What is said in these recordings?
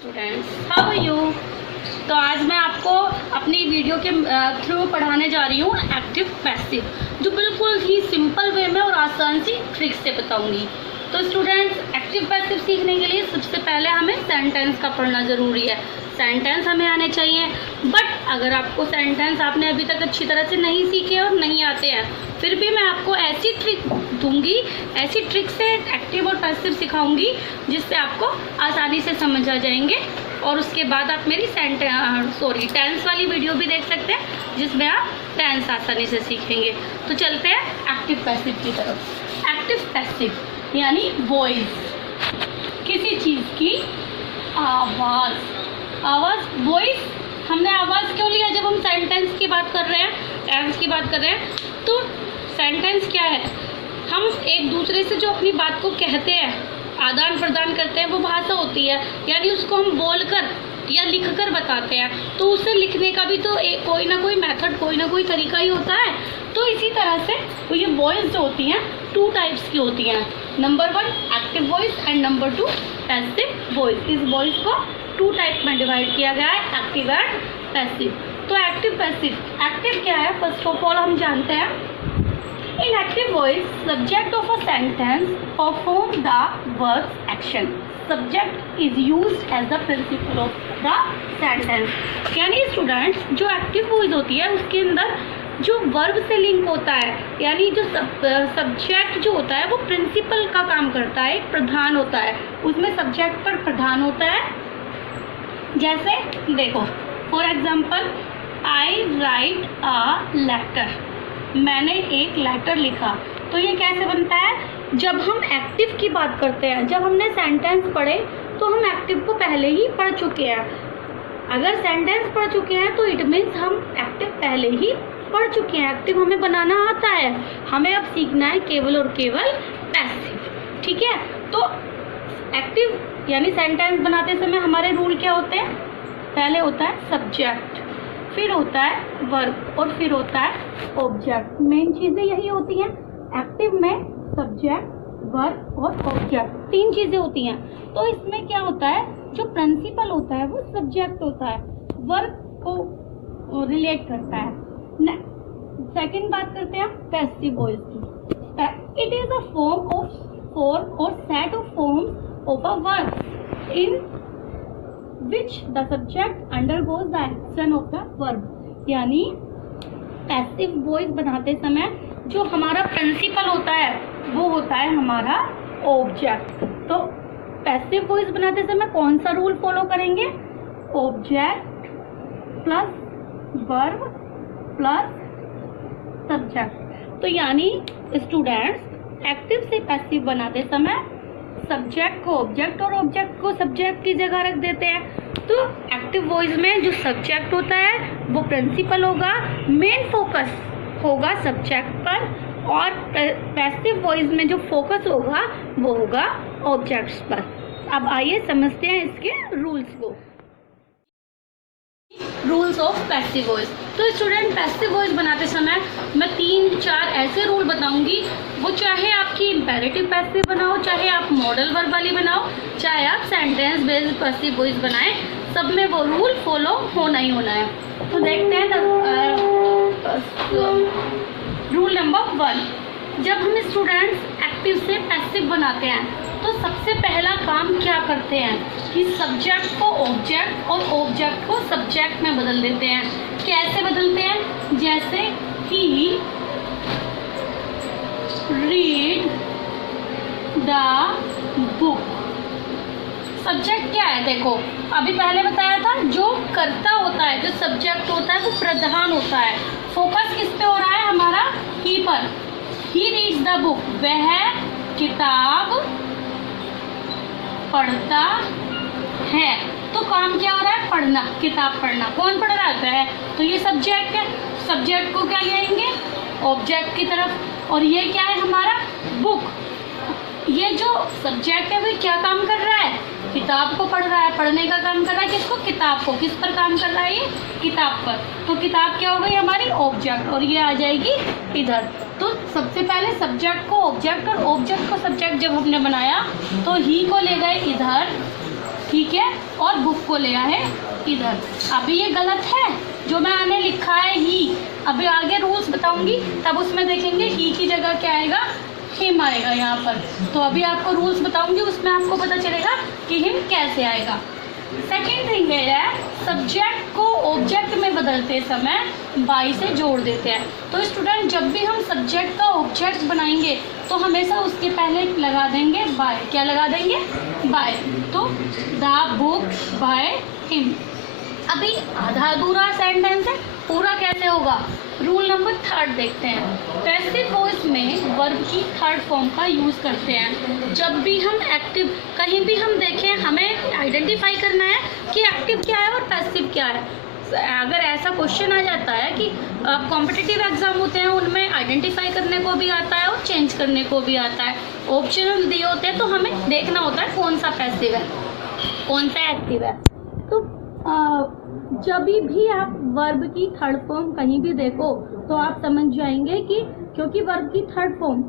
Students, how are you. तो आज मैं आपको अपनी वीडियो के थ्रू पढ़ाने जा रही हूँ एक्टिव पैसिव, जो बिल्कुल ही सिंपल वे में और आसान सी ट्रिक से बताऊंगी। तो स्टूडेंट्स, एक्टिव पैसिव सीखने के लिए सबसे पहले हमें सेंटेंस का पढ़ना ज़रूरी है। सेंटेंस हमें आने चाहिए, बट अगर आपको सेंटेंस आपने अभी तक अच्छी तरह से नहीं सीखे और नहीं आते हैं, फिर भी मैं आपको ऐसी ट्रिक दूंगी, ऐसी ट्रिक से एक्टिव और पैसिव सिखाऊंगी जिससे आपको आसानी से समझ आ जाएंगे। और उसके बाद आप मेरी टेंस वाली वीडियो भी देख सकते हैं, जिसमें आप टेंस आसानी से सीखेंगे। तो चलते हैं एक्टिव पैसिव की तरफ। एक्टिव पैसिव यानी वॉइस, किसी चीज़ की आवाज़। वॉइस, हमने आवाज़ क्यों लिया जब हम सेंटेंस की बात कर रहे हैं, टेंस की बात कर रहे हैं। तो सेंटेंस क्या है? हम एक दूसरे से जो अपनी बात को कहते हैं, आदान प्रदान करते हैं, वो भाषा होती है। यानी उसको हम बोलकर या लिखकर बताते हैं। तो उसे लिखने का भी तो कोई ना कोई मेथड, कोई ना कोई तरीका ही होता है। तो इसी तरह से तो ये वॉइस जो होती हैं 2 टाइप्स की होती हैं। Number 1 active voice and number 2 passive voice. इस वॉइस को 2 टाइप में डिवाइड किया गया है, एक्टिव एंड पैसिव। तो एक्टिव पैसिव, एक्टिव क्या है फर्स्ट ऑफ ऑल हम जानते हैं। In active voice, subject of a sentence perform the verb's action. Subject is used as the principle of the sentence. यानी स्टूडेंट्स, जो एक्टिव वॉइस होती है उसके अंदर जो वर्ब से लिंक होता है, यानी जो सब्जेक्ट जो होता है वो प्रिंसिपल का काम करता है, एक प्रधान होता है। उसमें सब्जेक्ट पर प्रधान होता है। जैसे देखो, for example, I write a letter, मैंने एक लेटर लिखा। तो ये कैसे बनता है? जब हम एक्टिव की बात करते हैं, जब हमने सेंटेंस पढ़े तो हम एक्टिव को पहले ही पढ़ चुके हैं। अगर सेंटेंस पढ़ चुके हैं तो इट मीन्स हम एक्टिव पहले ही पढ़ चुके हैं। एक्टिव हमें बनाना आता है, हमें अब सीखना है केवल और केवल पैसिव। ठीक है। तो एक्टिव यानी सेंटेंस बनाते समय हमारे रूल क्या होते हैं? पहले होता है सब्जेक्ट, फिर होता है वर्ब और फिर होता है ऑब्जेक्ट। मेन चीज़ें यही होती हैं एक्टिव में, सब्जेक्ट, वर्ब और ऑब्जेक्ट, 3 चीज़ें होती हैं। तो इसमें क्या होता है, जो प्रिंसिपल होता है वो सब्जेक्ट होता है, वर्ब को रिलेट करता है। सेकंड बात करते हैं पैसिव वॉइस की। इट इज अ फॉर्म और set of forms of a verb in which the subject undergoes the action of the verb। यानी पैसिव वॉइस बनाते समय जो हमारा प्रिंसिपल होता है वो होता है हमारा ऑब्जेक्ट। तो पैसिव वॉइस बनाते समय कौन सा रूल फॉलो करेंगे? Object plus verb plus subject. तो यानी स्टूडेंट्स, एक्टिव से पैसिव बनाते समय सब्जेक्ट को ऑब्जेक्ट और ऑब्जेक्ट को सब्जेक्ट की जगह रख देते हैं। तो एक्टिव वॉइस में जो सब्जेक्ट होता है वो प्रिंसिपल होगा, मेन फोकस होगा सब्जेक्ट पर, और पैसिव वॉइस में जो फोकस होगा वो होगा ऑब्जेक्ट्स पर। अब आइए समझते हैं इसके रूल्स को। Rules of passive voice. तो स्टूडेंट, पैसिव वॉइस बनाते समय मैं 3-4 ऐसे रूल बताऊंगी, वो चाहे आपकी इंपेरेटिव पैसिव बनाओ, चाहे आप मॉडल वर्ब वाली बनाओ, चाहे आप सेंटेंस बेस्ड पैसिव वॉइस बनाएं, सब में वो रूल फॉलो होना ही होना है। तो देखते हैं रूल नंबर 1। जब हम स्टूडेंट्स एक्टिव से पैसिव बनाते हैं तो सबसे पहला काम क्या करते हैं कि सब्जेक्ट को ऑब्जेक्ट और ऑब्जेक्ट को सब्जेक्ट में बदल देते हैं। कैसे बदलते हैं? जैसे ही रीड द बुक। सब्जेक्ट क्या है? देखो, अभी पहले बताया था, जो करता होता है, जो सब्जेक्ट होता है वो प्रधान होता है। फोकस किस पे हो रहा है? हमारा ही पर। ही रीड्स द बुक, वह किताब पढ़ता है। तो काम क्या हो रहा है? पढ़ना, किताब पढ़ना। कौन पढ़ रहा है? तो ये सब्जेक्ट है। सब्जेक्ट को क्या लेंगे? ऑब्जेक्ट की तरफ। और ये क्या है? हमारा बुक। ये जो सब्जेक्ट है वो क्या काम कर रहा है? किताब को पढ़ रहा है, पढ़ने का काम कर रहा है। किसको? किताब को। किस पर काम कर रहा है? ये किताब पर। तो किताब क्या हो गई? हमारी ऑब्जेक्ट, और ये आ जाएगी इधर। तो सबसे पहले सब्जेक्ट को ऑब्जेक्ट और ऑब्जेक्ट को सब्जेक्ट जब हमने बनाया तो ही को ले गए इधर, ही ठीक है, और बुक को ले आए इधर। अभी ये गलत है, जो मैंने लिखा है ही। अभी आगे रूल्स बताऊंगी, तब उसमें देखेंगे ही की जगह क्या आएगा, हिम आएगा यहाँ पर। तो अभी आपको रूल्स बताऊंगी, उसमें आपको पता चलेगा कि हिम कैसे आएगा। सेकेंड थिंग है, सब्जेक्ट को ऑब्जेक्ट में बदलते समय बाय से जोड़ देते हैं। तो स्टूडेंट, जब भी हम सब्जेक्ट का ऑब्जेक्ट बनाएंगे तो हमेशा उसके पहले लगा देंगे बाय। क्या लगा देंगे, बाय। तो द बुक बाय हिम। अभी आधा अधूरा सेंटेंस है, पूरा कैसे होगा। रूल नंबर 3 देखते हैं। पैसिव वॉइस में वर्ब की थर्ड फॉर्म का यूज़ करते हैं। जब भी हम एक्टिव कहीं भी हम देखें, हमें आइडेंटिफाई करना है कि एक्टिव क्या है और पैसिव क्या है। अगर ऐसा क्वेश्चन आ जाता है कि कॉम्पिटिटिव एग्जाम होते हैं, उनमें आइडेंटिफाई करने को भी आता है और चेंज करने को भी आता है, ऑप्शनल दिए होते हैं, तो हमें देखना होता है कौन सा पैसिव है कौन सा एक्टिव है। तो जब भी आप वर्ब की थर्ड फॉर्म कहीं भी देखो तो आप समझ जाएंगे कि क्योंकि वर्ब की थर्ड फॉर्म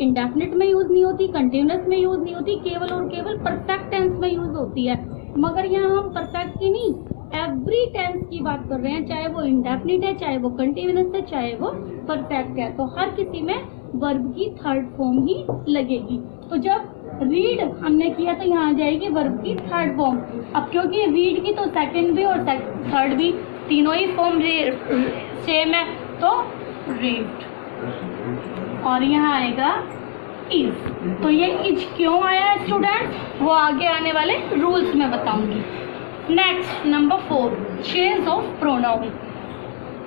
इंडेफिनिट में यूज नहीं होती, कंटिन्यूअस में यूज नहीं होती, केवल और केवल परफेक्ट टेंस में यूज होती है। मगर यहाँ हम परफेक्ट की नहीं, एवरी टेंस की बात कर रहे हैं, चाहे वो इंडेफिनिट है, चाहे वो कंटिन्यूअस है, चाहे वो परफेक्ट है। तो हर किसी में वर्ब की थर्ड फॉर्म ही लगेगी। तो जब रीड हमने किया तो यहाँ आ जाएगी वर्ब की थर्ड फॉर्म। अब क्योंकि रीड की तो सेकंड भी और थर्ड भी तीनों ही फॉर्म सेम है, तो रीड, और यहाँ आएगा इज। तो ये इज क्यों आया है स्टूडेंट, वो आगे आने वाले रूल्स में बताऊंगी। Next number 4, change of pronoun.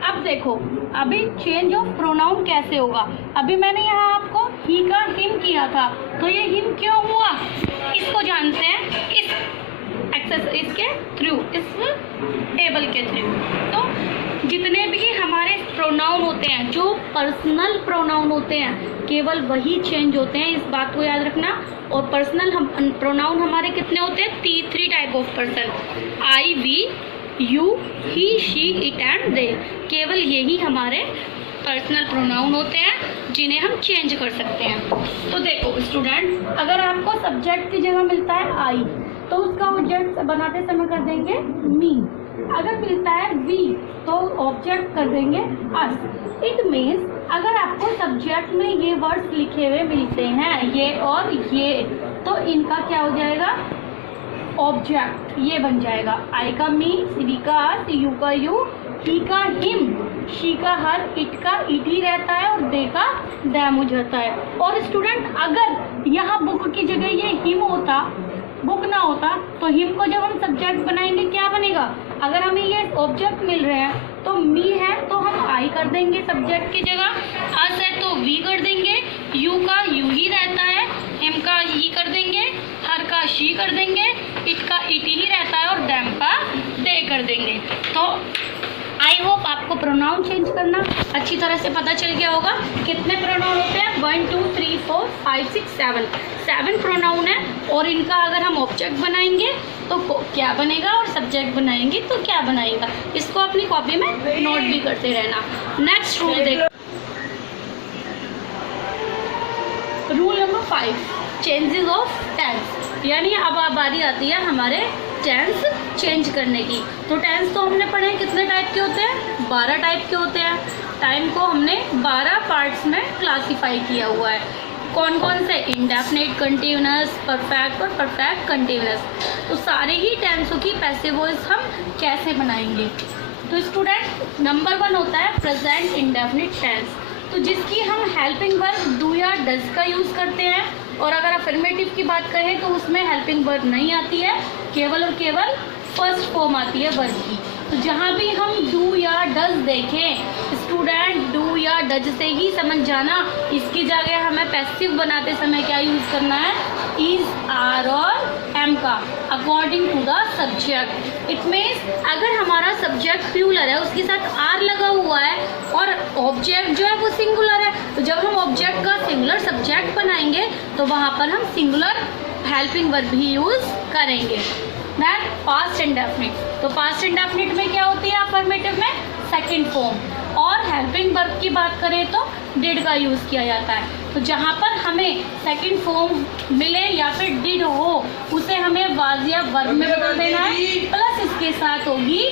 अब देखो, अभी चेंज ऑफ प्रोनाउन कैसे होगा। अभी मैंने यहाँ आपको ही का हिम किया था, तो ये हिम क्यों हुआ, इसको जानते हैं इस एक्सरसाइज के थ्रू, इस टेबल के थ्रू। तो जितने भी हमारे प्रोनाउन होते हैं, जो पर्सनल प्रोनाउन होते हैं, केवल वही चेंज होते हैं, इस बात को याद रखना। और पर्सनल प्रोनाउन हमारे कितने होते हैं, 3 type of person, I, we, you, he, she, it and they. केवल यही हमारे पर्सनल प्रोनाउन होते हैं जिन्हें हम चेंज कर सकते हैं। तो देखो स्टूडेंट, अगर आपको सब्जेक्ट की जगह मिलता है आई, तो उसका ऑब्जेक्ट बनाते समय कर देंगे मी। अगर मिलता है वी, तो ऑब्जेक्ट कर देंगे अस। इट मीन्स अगर आपको सब्जेक्ट में ये वर्ड्स लिखे हुए मिलते हैं, ये और ये, तो इनका क्या हो जाएगा, ऑब्जेक्ट ये बन जाएगा। आई का मी, वी का अस, यू का यू, ही का हिम, शी का हर, इट का इट ही रहता है और दे का दैम हो जाता है। और स्टूडेंट, अगर यहाँ बुक की जगह ये हिम होता, बुक ना होता, तो हिम को जब हम सब्जेक्ट बनाएंगे क्या बनेगा। अगर हमें ये ऑब्जेक्ट मिल रहे हैं, तो मी है तो हम आई कर देंगे सब्जेक्ट की जगह, अस है तो वी कर देंगे, यू का यू ही रहता है, हिम का ही कर देंगे, हर का शी कर देंगे, इट का इट ही रहता है और दैम का दे कर देंगे। तो आई होप आपको प्रोनाउन चेंज करना अच्छी तरह से पता चल गया होगा। कितने प्रोनाउन होते हैं, 1 2 3 4 5 6 7 प्रोनाउन है। और इनका अगर हम ऑब्जेक्ट बनाएंगे तो क्या बनेगा, और सब्जेक्ट बनाएंगे तो क्या बनेगा, इसको अपनी कॉपी में नोट भी करते रहना। नेक्स्ट रूल देखो, rule number 5, changes of tense. यानी अब बारी आती है हमारे टेंस चेंज करने की। तो टेंस तो हमने पढ़े कितने टाइप के होते हैं, 12 टाइप के होते हैं। टाइम को हमने 12 पार्ट्स में क्लासीफाई किया हुआ है। कौन कौन से, इंडेफिनिट, कंटिन्यूअस, परफेक्ट और परफेक्ट कंटिन्यूअस। तो सारे ही टेंसों की पैसिव वॉइस हम कैसे बनाएंगे। तो स्टूडेंट, नंबर 1 होता है प्रेजेंट इंडेफिनिट टेंस, तो जिसकी हम हेल्पिंग वर्ब डू या डज का यूज़ करते हैं। और अगर अफर्मेटिव की बात करें तो उसमें हेल्पिंग वर्ब नहीं आती है, केवल और केवल फर्स्ट फॉर्म आती है वर्ब की। तो जहाँ भी हम डू या डज देखें, स्टूडेंट डू या डज से ही समझ जाना इसकी जगह हमें पैसिव बनाते समय क्या यूज़ करना है, इज, आर और एम का, according to the subject. It means अगर हमारा सब्जेक्ट प्लूरल है, उसके साथ आर लगा हुआ है और ऑब्जेक्ट जो है वो सिंगुलर है, तो जब हम ऑब्जेक्ट का सिंगुलर सब्जेक्ट बनाएंगे तो वहाँ पर हम सिंगुलर हेल्पिंग वर्ब भी यूज़ करेंगे। दैन पास्ट इंडेफिनिट, तो पास्ट इंडेफिनिट में क्या होती है, अफर्मेटिव में सेकंड फॉर्म, और हेल्पिंग वर्ब की बात करें तो डिड का यूज़ किया जाता है। तो जहाँ पर हमें सेकंड फॉर्म मिले या फिर डिड हो, उसे हमें वाज या वर्ब में बदल देना है, प्लस इसके साथ होगी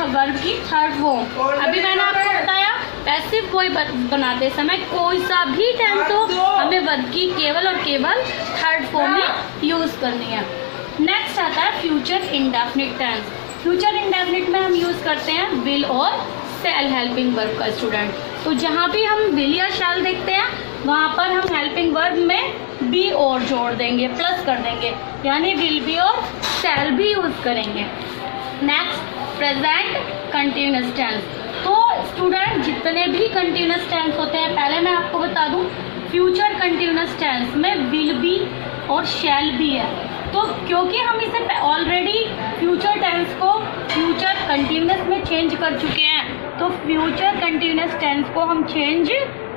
वर्ब की थर्ड फॉर्म। अभी मैंने आपको बताया पैसिव वॉइस बनाते समय कोई सा भी टेंस हो, हमें वर्ब की केवल और केवल थर्ड फॉर्म में यूज़ करनी है। नेक्स्ट आता है future indefinite tense. Future indefinite में हम यूज़ करते हैं विल और शैल हेल्पिंग वर्ब का स्टूडेंट। तो जहाँ भी हम विल या शैल देखते हैं वहाँ पर हम हेल्पिंग वर्ब में बी और जोड़ देंगे, प्लस कर देंगे, यानी विल बी और शैल भी यूज़ करेंगे। Next present continuous tense. तो स्टूडेंट जितने भी कंटिन्यूअस टेंस होते हैं, पहले मैं आपको बता दूं फ्यूचर कंटिन्यूअस टेंस में विल बी और शैल भी है। तो क्योंकि हम इसे ऑलरेडी फ्यूचर टेंस को फ्यूचर कंटिन्यूअस में चेंज कर चुके हैं, तो फ्यूचर कंटिन्यूअस टेंस को हम चेंज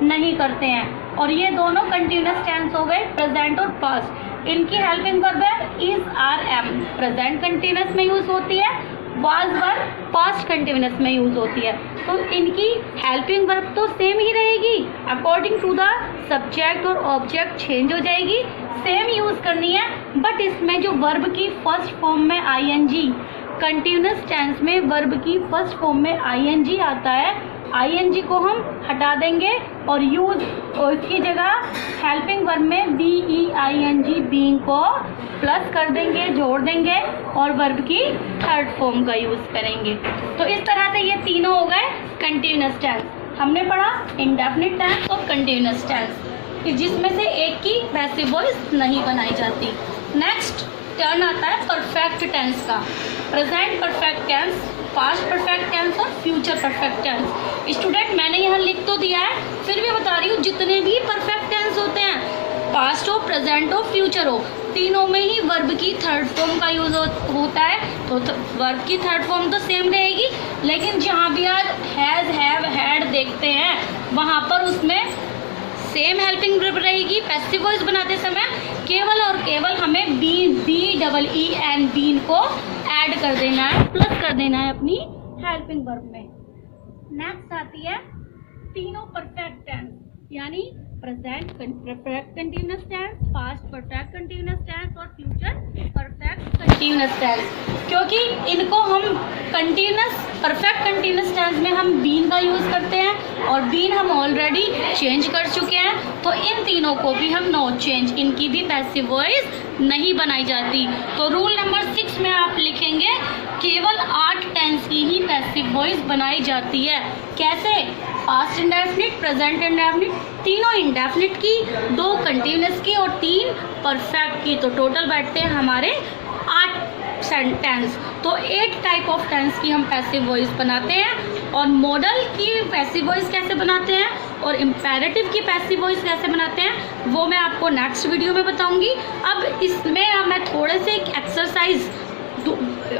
नहीं करते हैं। और ये दोनों कंटिन्यूअस टेंस हो गए प्रेजेंट और पास्ट। इनकी हेल्पिंग वर्ब है is are am, present continuous में यूज होती है, वाज वर्ब पास्ट कंटिन्यूअस में यूज होती है। तो इनकी हेल्पिंग वर्ब तो सेम ही रहेगी, अकॉर्डिंग टू द सब्जेक्ट और ऑब्जेक्ट चेंज हो जाएगी, सेम यूज करनी है। बट इसमें जो वर्ब की फर्स्ट फॉर्म में आईएनजी, कंटिन्यूअस टेंस में वर्ब की फर्स्ट फॉर्म में आईएनजी आता है, आईएनजी को हम हटा देंगे और यूज और इसकी जगह हेल्पिंग वर्ब में बीईआईएनजी बीइंग को प्लस कर देंगे, जोड़ देंगे और वर्ब की थर्ड फॉर्म का यूज करेंगे। तो इस तरह से ये तीनों हो गए कंटिन्यूअस टेंस। हमने पढ़ा इंडेफिनिट टेंस और कंटिन्यूअस टेंस, जिसमें से एक की पैसिव वॉइस नहीं बनाई जाती। नेक्स्ट टर्न आता है परफेक्ट टेंस का। Present perfect tense, past perfect tense और फ्यूचर परफेक्ट टेंस। स्टूडेंट मैंने यहाँ लिख तो दिया है, फिर भी बता रही हूँ जितने भी परफेक्ट टेंस होते हैं, पास्ट हो, प्रेजेंट हो, फ्यूचर हो, तीनों में ही वर्ब की थर्ड फॉर्म का यूज होता है। तो वर्ब की थर्ड फॉर्म तो सेम रहेगी, लेकिन जहाँ भी आज हैज़, हैव, हैड देखते हैं वहाँ पर उसमें सेम हेल्पिंग वर्ब रहेगी। पैसिव वॉइस बनाते समय केवल और केवल हमें BEEN बीन को ऐड कर देना है, प्लस कर देना है अपनी हेल्पिंग वर्ब में। नेक्स्ट आती है तीनों परफेक्ट टेंस, यानी present perfect continuous tense, past perfect continuous tense और फ्यूचर परफेक्ट कंटिन्यूअस टेंस। क्योंकि इनको हम कंटिन्यूअस परफेक्ट कंटिन्यूअस टेंस में हम बीन का यूज़ करते हैं और बीन हम ऑलरेडी चेंज कर चुके हैं, तो इन तीनों को भी हम नो चेंज, इनकी भी पैसिव वॉइस नहीं बनाई जाती। तो रूल नंबर 6 में आप लिखेंगे केवल 8 टेंस की ही पैसिव वॉइस बनाई जाती है। कैसे? पास्ट इंडेफिनिट, प्रेजेंट इंडेफिनिट, तीनों इंडेफिनिट की, 2 कंटिन्यूअस की और 3 परफेक्ट की। तो टोटल बैठते हैं हमारे 8 टेंस। तो 8 टाइप ऑफ टेंस की हम पैसिव वॉइस बनाते हैं। और मॉडल की पैसिव वॉइस कैसे बनाते हैं और इम्पेरेटिव की पैसिव वॉइस कैसे बनाते हैं वो मैं आपको नेक्स्ट वीडियो में बताऊंगी। अब इसमें मैं थोड़े से एक एक्सरसाइज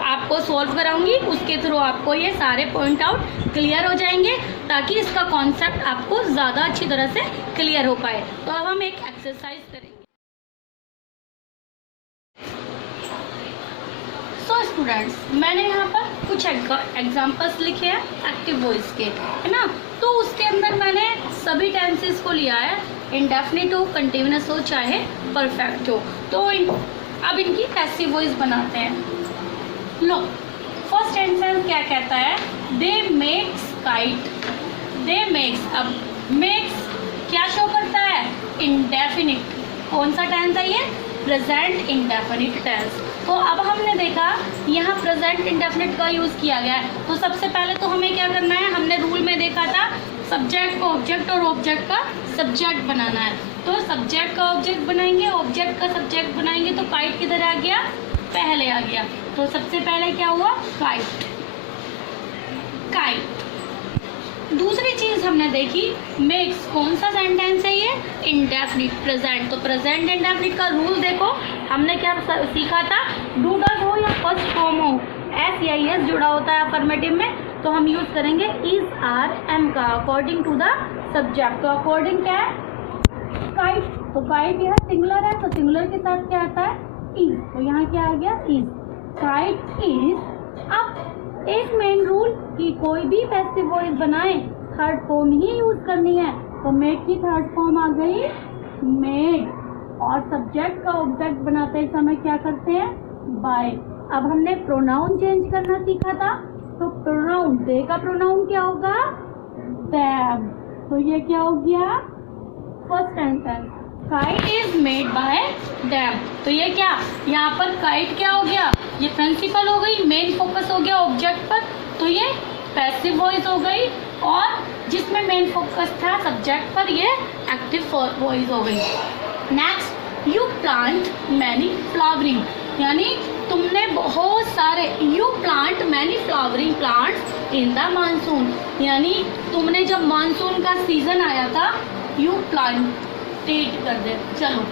आपको सॉल्व कराऊंगी, उसके थ्रू आपको ये सारे पॉइंट आउट क्लियर हो जाएंगे, ताकि इसका कॉन्सेप्ट आपको ज़्यादा अच्छी तरह से क्लियर हो पाए। तो अब हम एक एक्सरसाइज करेंगे। सो स्टूडेंट्स, मैंने यहाँ पर कुछ एग्जाम्पल्स लिखे हैं एक्टिव वॉइस के, है ना। तो उसके अंदर मैंने सभी टेंसेस को लिया है, इंडेफिनिट हो, कंटिन्यूअस हो, चाहे परफेक्ट हो। तो अब इनकी पैसिव वॉइस बनाते हैं। लो, फर्स्ट सेंटेंस क्या कहता है? They makes kite, they makes. अब मेक्स क्या शो करता है? इंडेफिनिट। कौन सा टेंस है ये? Present indefinite tense. तो अब हमने देखा यहाँ प्रेजेंट इंडेफिनिट का यूज़ किया गया है। तो सबसे पहले तो हमें क्या करना है, हमने रूल में देखा था सब्जेक्ट को ऑब्जेक्ट और ऑब्जेक्ट का सब्जेक्ट बनाना है। तो सब्जेक्ट का ऑब्जेक्ट बनाएंगे, ऑब्जेक्ट का सब्जेक्ट बनाएंगे। तो काइट किधर आ गया? पहले आ गया। तो सबसे पहले क्या हुआ? Kite, kite. दूसरी चीज़ हमने देखी मेक्स। कौन सा सेंटेंस है ये? Indefinite, present. तो प्रेजेंट इंडेफिनिट का रूल देखो, हमने क्या सीखा था? डू डज हो या फर्स्ट फॉर्म हो, एस या एस जुड़ा होता है अफर्मेटिव में, तो हम यूज़ करेंगे इज आर एम का अकॉर्डिंग टू द सब्जेक्ट। तो अकॉर्डिंग क्या है? काइट। तो काइट यह सिंगुलर है, तो सिंगुलर के साथ क्या आता है? इज। तो यहाँ क्या आ गया? इज। Kite is. अब एक मेन रूल कि कोई भी पैसिव वॉइस बनाए थर्ड फॉर्म ही यूज करनी है। तो मेड की थर्ड फॉर्म आ गई मेड, और सब्जेक्ट का ऑब्जेक्ट बनाते समय क्या करते हैं, बाय। अब हमने प्रोनाउन चेंज करना सीखा था, तो प्रोनाउन, दे का प्रोनाउन क्या होगा, देम। तो ये क्या हो गया, first sentence, kite is made by them. तो ये क्या, यहाँ पर काइट क्या हो गया, ये प्रिंसिपल हो गई, मेन फोकस हो गया ऑब्जेक्ट पर, तो ये पैसिव वॉइस हो गई, और जिसमें मेन फोकस था सब्जेक्ट पर, ये एक्टिव वॉइस हो गई। Next, you plant many flowering, यानी तुमने बहुत सारे, you plant many flowering plants in the monsoon, यानी तुमने जब मानसून का सीजन आया था, यू प्लांटेड कर दे। चलो,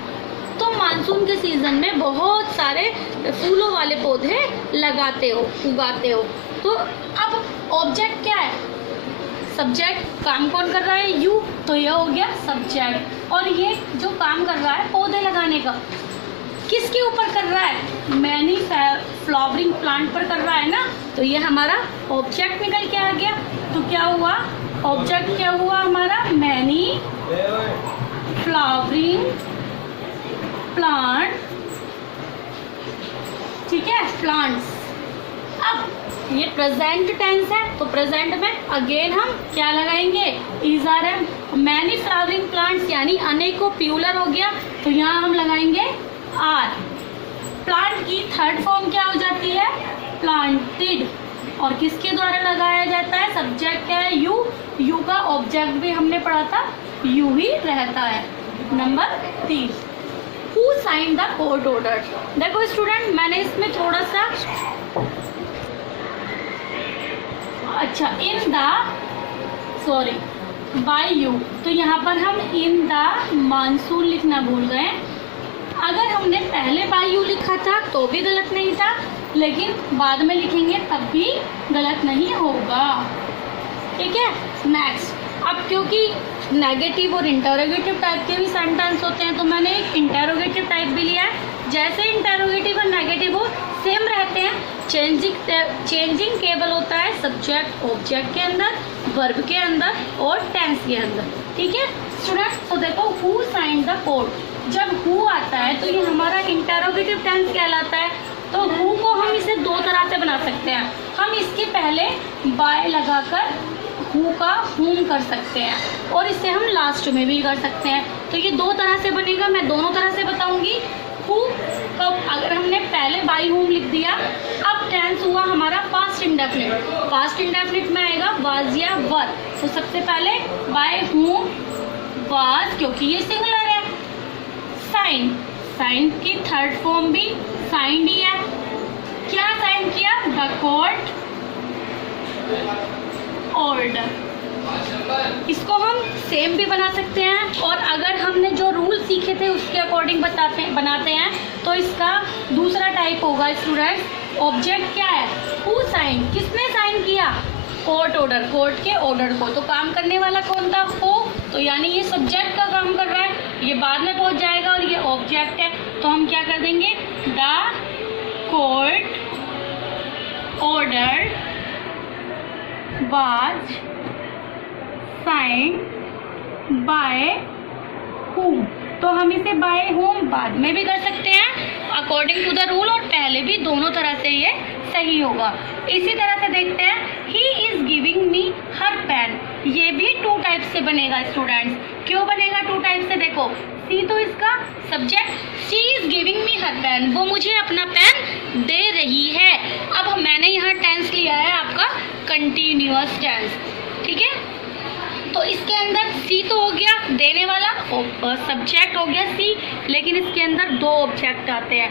तो मानसून के सीजन में बहुत सारे फूलों वाले पौधे लगाते हो, उगाते हो। तो अब ऑब्जेक्ट क्या है, सब्जेक्ट, काम कौन कर रहा है, यू, तो यह हो गया सब्जेक्ट। और ये जो काम कर रहा है पौधे लगाने का, किसके ऊपर कर रहा है, मैनी फ्लावरिंग प्लांट पर कर रहा है ना, तो ये हमारा ऑब्जेक्ट निकल के आ गया। तो क्या हुआ, ऑब्जेक्ट क्या हुआ हमारा, मैनी फ्लावरिंग प्लांट, ठीक है, प्लांट्स। अब ये प्रेजेंट टेंस है, तो प्रेजेंट में अगेन हम क्या लगाएंगे, is are am. Many flowering plants यानी अनेकों, प्यूलर हो गया, तो यहाँ हम लगाएंगे आर। प्लांट की थर्ड फॉर्म क्या हो जाती है, प्लांटेड, और किसके द्वारा लगाया जाता है, सब्जेक्ट क्या है, यू, यू का ऑब्जेक्ट भी हमने पढ़ा था, यू ही रहता है। Number 3, who sign the court order. देखो स्टूडेंट, मैंने इसमें थोड़ा सा, अच्छा, in the, sorry, by you, तो यहाँ पर हम इन द मानसून लिखना भूल गए। अगर हमने पहले बाय यू लिखा था तो भी गलत नहीं था, लेकिन बाद में लिखेंगे तब भी गलत नहीं होगा, ठीक है। नेक्स्ट, अब क्योंकि नेगेटिव और इंटरोगेटिव टाइप के भी सेंटेंस होते हैं, तो मैंने एक इंटरोगेटिव टाइप भी लिया है। जैसे इंटरोगेटिव और नेगेटिव हो सेम रहते हैं, चेंजिंग केवल होता है सब्जेक्ट ऑब्जेक्ट के अंदर, वर्ब के अंदर और टेंस के अंदर, ठीक है स्टूडेंट। तो देखो, हु साइंड द कोड, जब हु आता है तो ये हमारा इंटरोगेटिव टेंस कहलाता है। तो हु को हम इसे दो तरह से बना सकते हैं, हम इसके पहले बाय लगाकर हु का हुम कर सकते हैं, और इसे हम लास्ट में भी कर सकते हैं। तो ये दो तरह से बनेगा, मैं दोनों तरह से बताऊंगी। हु कब, अगर हमने पहले बाय हुम लिख दिया, अब टेंस हुआ हमारा पास्ट इंडेफिनिट, पास्ट इंडेफिनिट में आएगा वाज या वर। तो सबसे पहले बाय हुम, वाज, क्योंकि ये सिंगुलर है। साइन, साइन की थर्ड फॉर्म भी साइंड ही है। क्या साइन किया, द कोर्ट ऑर्डर। इसको हम सेम भी बना सकते हैं, और अगर हमने जो रूल सीखे थे उसके अकॉर्डिंग बनाते हैं, तो इसका दूसरा टाइप होगा स्टूडेंट्स, ऑब्जेक्ट क्या है, हु साइन, किसने साइन किया, कोर्ट ऑर्डर, कोर्ट के ऑर्डर को। तो काम करने वाला कौन था, हु, तो यानी ये सब्जेक्ट का काम कर रहा है, ये बाद में पहुंच जाएगा, और ये ऑब्जेक्ट है, तो हम क्या कर देंगे, the court order was signed by whom. तो हम इसे बाय हुम बाद में भी कर सकते हैं अकॉर्डिंग टू द रूल, और पहले भी, दोनों तरह से ये सही होगा। इसी तरह से देखते हैं, he is giving me her pen, ये भी टू टाइप से बनेगा स्टूडेंट्स। क्यों बनेगा टू टाइप से, देखो, सी तो इसका subject, she is giving me her pen, वो मुझे अपना पेन दे रही है। अब मैंने यहाँ टेंस लिया है आपका कंटिन्यूअस टेंस, ठीक है। तो इसके अंदर सी तो हो गया देने वाला, सब्जेक्ट हो गया सी, लेकिन इसके अंदर दो ऑब्जेक्ट आते हैं,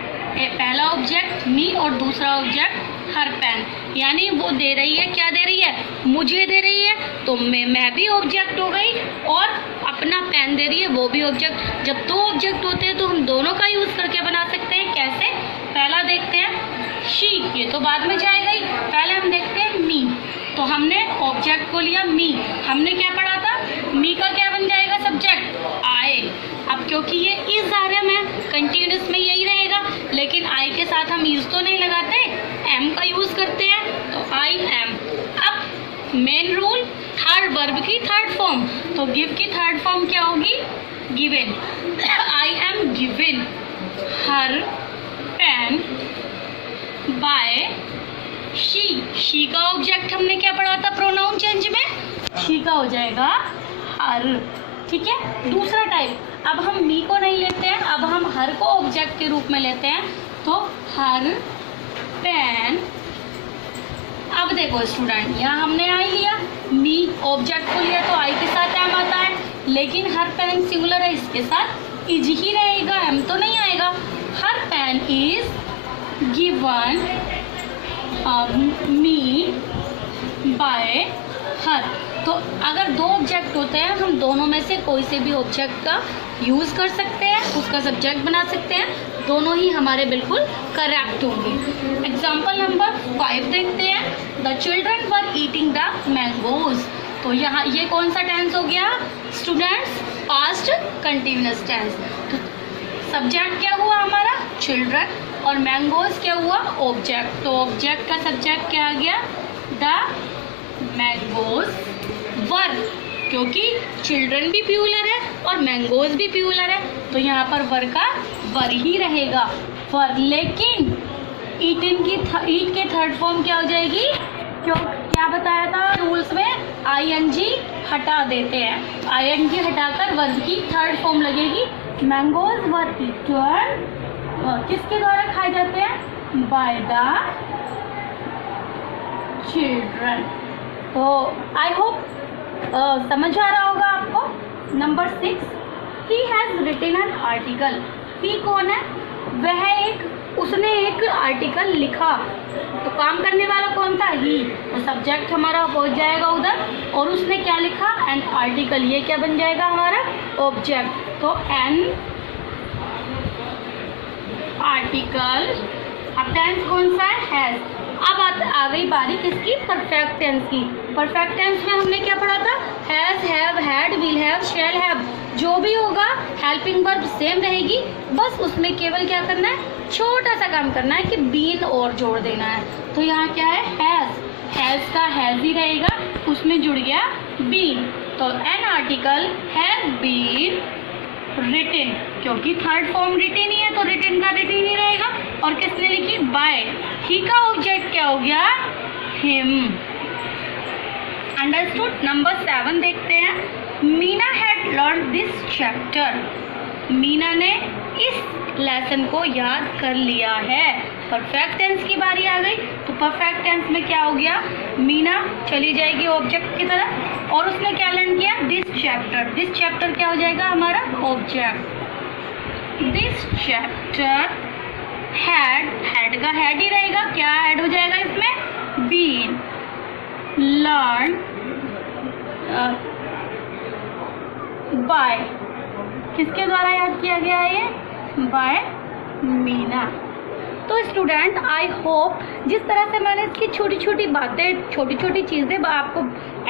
पहला ऑब्जेक्ट मी और दूसरा ऑब्जेक्ट हर पेन, यानी वो दे रही है, क्या दे रही है, मुझे दे रही है, तो मैं भी ऑब्जेक्ट हो गई, और अपना पेन दे रही है, वो भी ऑब्जेक्ट। जब दो ऑब्जेक्ट होते हैं तो हम दोनों का यूज करके बना सकते हैं। कैसे, पहला देखते हैं शी, ये तो बाद में जाएगा ही, पहले हम देखते हैं मी। तो हमने ऑब्जेक्ट को लिया मी, हमने क्या पढ़ा था, मी का क्या बन जाएगा सब्जेक्ट, आए। अब क्योंकि ये इज आ रहा है, कंटिन्यूस में यही रहेगा, लेकिन आई के साथ हम इज तो नहीं लगाते, एम का यूज करते हैं, तो I main rule, third verb की थर्ड फॉर्म, तो गिव की थर्ड फॉर्म क्या होगी? Given. I am given her pen by she का ऑब्जेक्ट हमने क्या पढ़ा था प्रोनाउन चेंज में? शी का हो जाएगा हर। ठीक है, दूसरा टाइप, अब हम मी को नहीं लेते हैं, अब हम हर को ऑब्जेक्ट के रूप में लेते हैं, तो हर पेन। अब देखो स्टूडेंट, यहाँ हमने आई लिया, मी ऑब्जेक्ट को लिया तो आई के साथ एम आता है, लेकिन हर पेन सिंगुलर है, इसके साथ इज ही रहेगा, एम तो नहीं आएगा। Her pen is given me by her. तो अगर दो ऑब्जेक्ट होते हैं, हम दोनों में से कोई से भी ऑब्जेक्ट का यूज़ कर सकते हैं, उसका सब्जेक्ट बना सकते हैं, दोनों ही हमारे बिल्कुल करेक्ट होंगे। एग्जाम्पल नंबर 5 देखते हैं। The children were eating the mangoes. तो यहाँ ये कौन सा टेंस हो गया स्टूडेंट्स? Past continuous tense. तो सब्जेक्ट क्या हुआ हमारा? चिल्ड्रन, और मैंगोज क्या हुआ? ऑब्जेक्ट। तो ऑब्जेक्ट का सब्जेक्ट क्या आ गया? द मैंगोज वर, क्योंकि चिल्ड्रन भी प्लूरल है और मैंगोज भी प्लूरल है, तो यहाँ पर वर का वर ही रहेगा, वर। लेकिन ईट के थर्ड फॉर्म क्या हो जाएगी? क्या बताया था रूल्स में? आईएनजी हटा देते हैं, आईएनजी हटाकर वर्ब की थर्ड फॉर्म लगेगी। मैंगोज वर ईटन किसके द्वारा खाए जाते हैं? By the children. तो आई होप समझ आ रहा होगा आपको। Number 6, he has written an article. He कौन है? वह उसने एक आर्टिकल लिखा, तो काम करने वाला कौन था? ही। तो सब्जेक्ट हमारा पहुंच जाएगा उधर, और उसने क्या लिखा? An article. ये क्या बन जाएगा हमारा? ऑब्जेक्ट। तो एन आर्टिकल। अब टेंस कौन सा है? हैज़। अब आ गई बारी किसकी? परफेक्ट टेंस की। परफेक्ट टेंस में हमने क्या पढ़ा था? Has, have, had, will have, shall have, जो भी होगा हेल्पिंग वर्ब सेम रहेगी, बस उसमें केवल क्या करना है? छोटा सा काम करना है कि बीन और जोड़ देना है। तो यहाँ क्या है? हैज़, हैज़ का हैज़ ही रहेगा, उसमें जुड़ गया बीन। तो an article has been written, क्योंकि थर्ड फॉर्म रिटन ही है तो रिटन का रिटन ही रहेगा। और किसने लिखी? बाय। ही का ऑब्जेक्ट क्या हो गया? हिम। अंडरस्टूड। नंबर 7 देखते हैं। Meena had learn this chapter. Meena ने इस लेसन को याद कर लिया है। परफेक्ट टेंस की बारी आ गई, तो परफेक्ट टेंस में क्या हो गया? मीना चली जाएगी ऑब्जेक्ट की तरफ, और उसने क्या लर्न किया? This chapter. दिस चैप्टर क्या हो जाएगा हमारा? ऑब्जेक्ट। दिस चैप्टर हैड का हैड ही रहेगा, क्या ऐड हो जाएगा इसमें? Been learn by. किसके द्वारा याद किया गया है ये? बाय मीना। तो स्टूडेंट, आई होप जिस तरह से मैंने इसकी छोटी छोटी बातें, छोटी छोटी चीज़ें आपको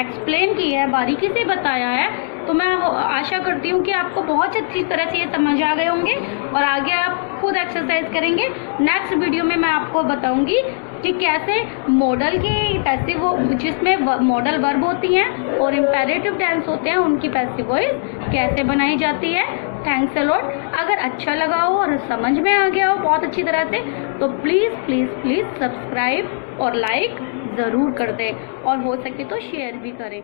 एक्सप्लेन की है, बारीकी से बताया है, तो मैं आशा करती हूँ कि आपको बहुत अच्छी तरह से ये समझ आ गए होंगे, और आगे आप खुद एक्सरसाइज करेंगे। नेक्स्ट वीडियो में मैं आपको बताऊँगी कि कैसे मॉडल की पैसिव, जिसमें मॉडल वर्ब होती हैं और इम्पेरेटिव टेंस होते हैं, उनकी पैसिव वॉइस कैसे बनाई जाती है। Thanks a lot. अगर अच्छा लगा हो और समझ में आ गया हो बहुत अच्छी तरह से, तो प्लीज़ प्लीज़ प्लीज़ सब्सक्राइब और लाइक ज़रूर कर दें, और हो सके तो शेयर भी करें।